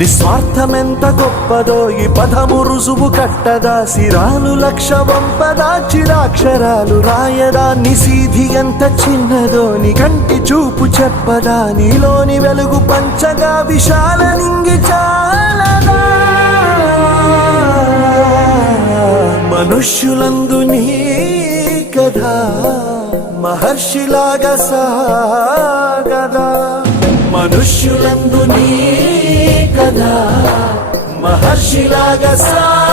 నిస్వార్థమెంత గొప్పదో ఈ పదము రుజువు కట్టదా, సిరాలు లక్ష వంపదా చిరాక్షరాలు రాయదా, నిసీధి ఎంత చిన్నదో నీ కంటి చూపు చెప్పదా, నీలోని వెలుగు పంచగా విశాల నింగి చాలదా. మనుష్యులందు నీ కథ మహర్షిలాగా సాగదా, మనుష్యులందు నీ కథ మహర్షిలాగా సాగదా.